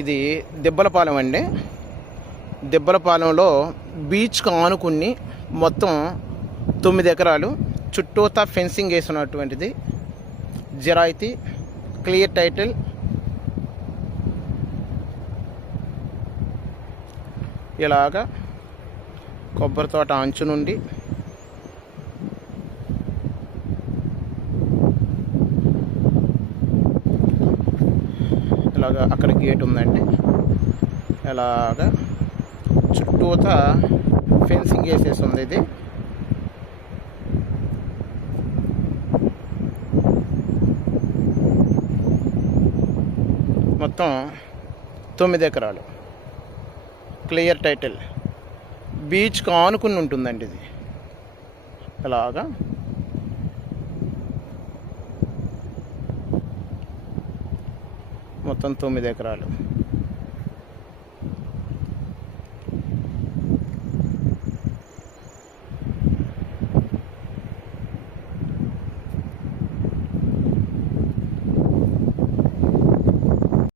ఇది దిబ్బలపాలెం అండి. దిబ్బలపాలెంలో బీచ్కి ఆనుకుని మొత్తం 9 ఎకరాలు చుట్టూతా ఫెన్సింగ్ వేసినటువంటిది. జిరాయితీ, క్లియర్ టైటిల్. ఇలాగా కొబ్బరి తోట అంచు నుండి ఇలాగా అక్కడ గేట్ ఉందండి. ఇలాగా చుట్టూతా ఫెన్సింగ్ వేసేసి ఉంది. ఇది మొత్తం 9 ఎకరాలు క్లియర్ టైటిల్. బీచ్కి ఆనుకుని ఉంటుందండి ఇది. ఇలాగా మొత్తం 9 ఎకరాలు.